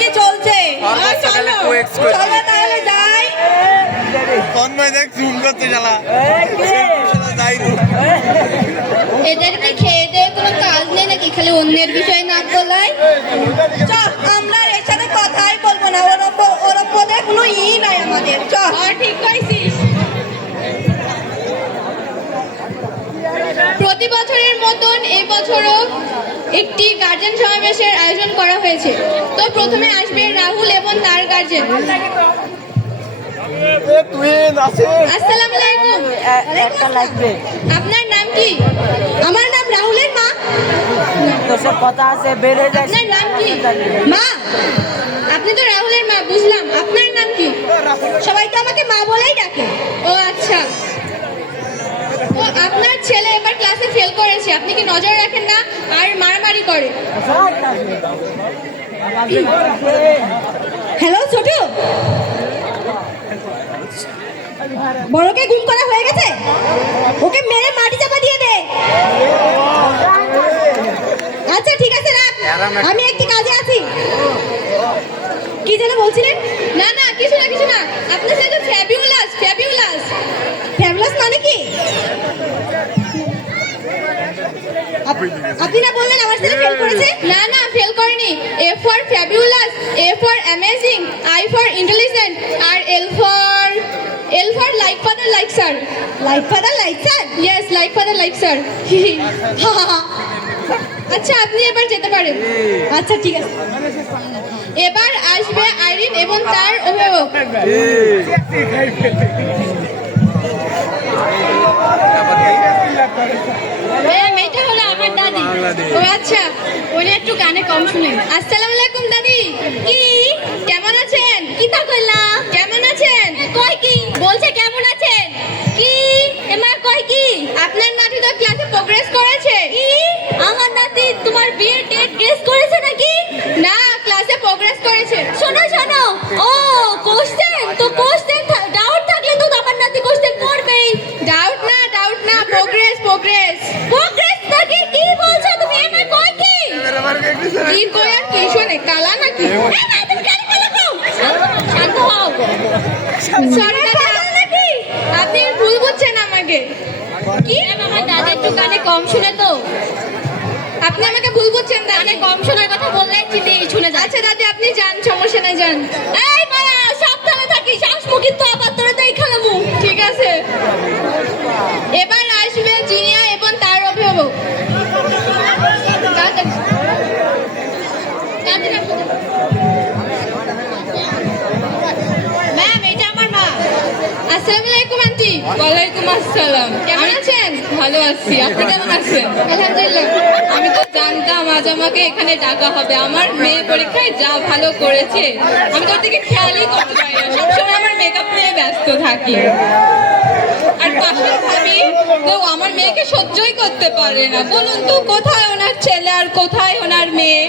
কি চলছে? চলো চলো তাহলে যাই। এদেরকে খেয়ে দিয়ে কোনো কাজ নেই নাকি, খালি অন্যের বিষয়ে নাক গলায়? আমরা এর সাথে কথাই বলবো না, ওর ওপরে কোনো নাই আমাদের। ঠিক কইছিস। প্রতি বছরের মতন এবছরও একটি গার্জেন সমাবেশের আয়োজন করা হয়েছে। তো প্রথমে আসবে রাহুল এবং তার গার্জেন। আসসালামু আলাইকুম। আপনার নাম কি? আমার নাম রাহুলের মা। কথা আছে বেড়ে যায়। আপনার নাম কি? মা, আপনি তো রাহুলের মা, বুঝলাম। আপনার নাম কি? সবাই তো আমাকে মা বলেই ডাকে। ও আচ্ছা। তো আপনার ছেলে এবার ক্লাসে ফেল করেছে, আপনি কি নজর রাখেন না আর মারামারি করে? হ্যালো ছোট, বড়কে গুম করা হয়ে গেছে, ওকে মেরে মাটি চাপা দিয়ে দে। আচ্ছা ঠিক আছে, রাখ, আমি একটি কাজে আছি। কি যেন বলছিলেন? না না, কিছু না কিছু না। আপনার ছেলে তো ফ্যাবিউলাস। ফ্যাবিউলাস ফ্যাবিউলাস মানে কি? আপনি না বললেন আমার ছেলে ফেল করেছে? না না, ফেল করেনি। F for fabulous, A for amazing, I for intelligent, আর L for like father like sir. Like father like sir? Yes, like father like sir. আচ্ছা, আপনি এবার যেতে পারেন। আচ্ছা ঠিক আছে। এবার আসবে আইরিন এবং তার অভিভাবক। মেয়েটা হলো আমার দাদি। ও আচ্ছা, উনি একটু কানে কম শুনেন। আসসালামু আলাইকুম দাদি। কি কেমন আছেন? কি তা কইলা? কেমন আছেন? কই কি বলছে? কেমন আছেন কি এমা কই কি? আপনার নাতি তো ক্লাসে প্রোগ্রেস করেছে। কি আমার নাতি তোমার বিয়ের ডেট গেস করেছে নাকি? না, ক্লাসে প্রোগ্রেস করেছে। শোনো শোনো, ও কোশ্চেন তো কোশ্চেন ডাউট থাকলে তো আমার নাতি কোশ্চেন করবেই। ডাউট না প্রোগ্রেস প্রোগ্রেস প্রোগ্রেস নাকি? কি বলছো তুমি? এমা কই কি কি কই আর কি শুনে কালা নাকি? শান্ত হও। সরি দাদা, নাকি আপনি ভুল বুঝছেন আমাকে। কি আমার দাদা একটু কানে কম শুনে তো। আপনি আমাকে ভুল বুঝছেন, কানে কম শোনার কথা বললে চিনি শুনে যায়। আচ্ছা দাদি, আপনি যান, সমস্যা নাই, যান। এই মায়া, সাবধানে থাকিস, শ্বাস মুখি তো আবার তোরে দেই খালামু। ঠিক আছে। এবার আসবে জিনিয়া এবং তার অভিভাবক। ম্যাম, এটা আমার মা। আসসালামু আলাইকুম আন্টি। ওয়ালাইকুম আসসালাম। কেমন আছেন? ভালো আছি, আপনি কেমন আছেন? আলহামদুলিল্লাহ। আমি তো জানতাম আজ আমাকে এখানে ডাকা হবে। আমার মেয়ে পরীক্ষায় যা ভালো করেছে, আমি তো ওর দিকে খেয়ালই করতে পারি না, সবসময় আমার মেকআপ নিয়ে ব্যস্ত থাকি। আর পাশে ভাবি তো আমার মেয়েকে সহ্যই করতে পারে না। বলুন তো, কোথায় ওনার ছেলে আর কোথায় ওনার মেয়ে?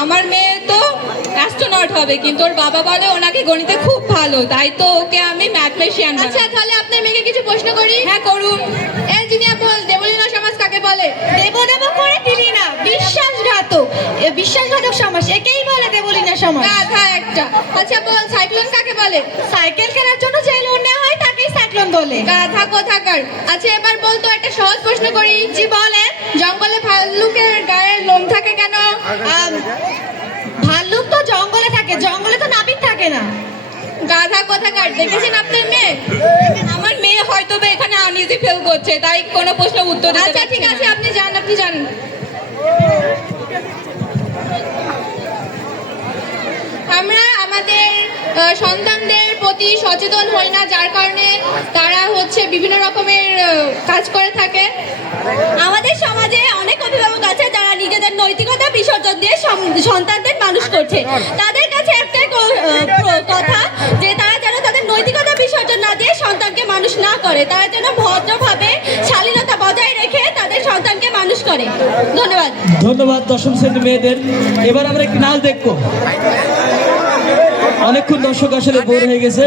আমার মেয়ে তো অ্যাস্ট্রোনট হবে, কিন্তু ওর বাবা বলে ওনাকে গণিতে খুব ভালো, তাই তো ওকে আমি ম্যাথমেটিশিয়ান। আচ্ছা, তাহলে আপনার মেয়েকে কিছু প্রশ্ন করি। হ্যাঁ করুন। এই জিনিয়া বল, দেবলীনা সমাজ কাকে বলে? দেব করে দিলি না, বিশ্বাসঘাতক। বিশ্বাসঘাতক সমাজ, একেই বলে দেবলীনা সমাজ। গাধা একটা। আচ্ছা বল, সাইক্লোন কাকে বলে? সাইকেল কেনার জন্য যে লোন নেওয়া হয় তাকেই সাইক্লোন বলে। গাধা কোথাকার। আচ্ছা এবার বল তো, একটা সহজ প্রশ্ন করি। জি বলে। জঙ্গলে ভাল্লুকের গায়ে লোম থাকে কেন? ভাল্লুক তো জঙ্গলে থাকে, জঙ্গলে তো নাপিত থাকে না। গাধা কোথাকার। দেখেছেন আপনার মেয়ে? আমার মেয়ে হয়তো বা এখানে আনইজি ফিল করছে, তাই কোনো প্রশ্নের উত্তর দিতে আচ্ছা ঠিক আছে, আপনি যান, আপনি যান। আমরা আমাদের সন্তানদের প্রতি সচেতন হই না, যার কারণে তারা হচ্ছে বিভিন্ন রকমের কাজ করে থাকে। আমাদের সমাজে অনেক অভিভাবক আছে যারা নিজেদের নৈতিকতা বিসর্জন দিয়ে সন্তানদের মানুষ করছে। তাদের কাছে একটাই কথা, যে তারা যেন তাদের নৈতিকতা বিসর্জন না দিয়ে সন্তানকে মানুষ না করে, তারা যেন ভদ্রভাবে শালীনতা বজায় রেখে তাদের সন্তানকে মানুষ করে। ধন্যবাদ। ধন্যবাদ দশম শ্রেণীর মেয়েদের। এবার আমরা একটি নাচ দেখবো। অনেকক্ষণ দর্শক আসলে বোর হয়ে গেছে।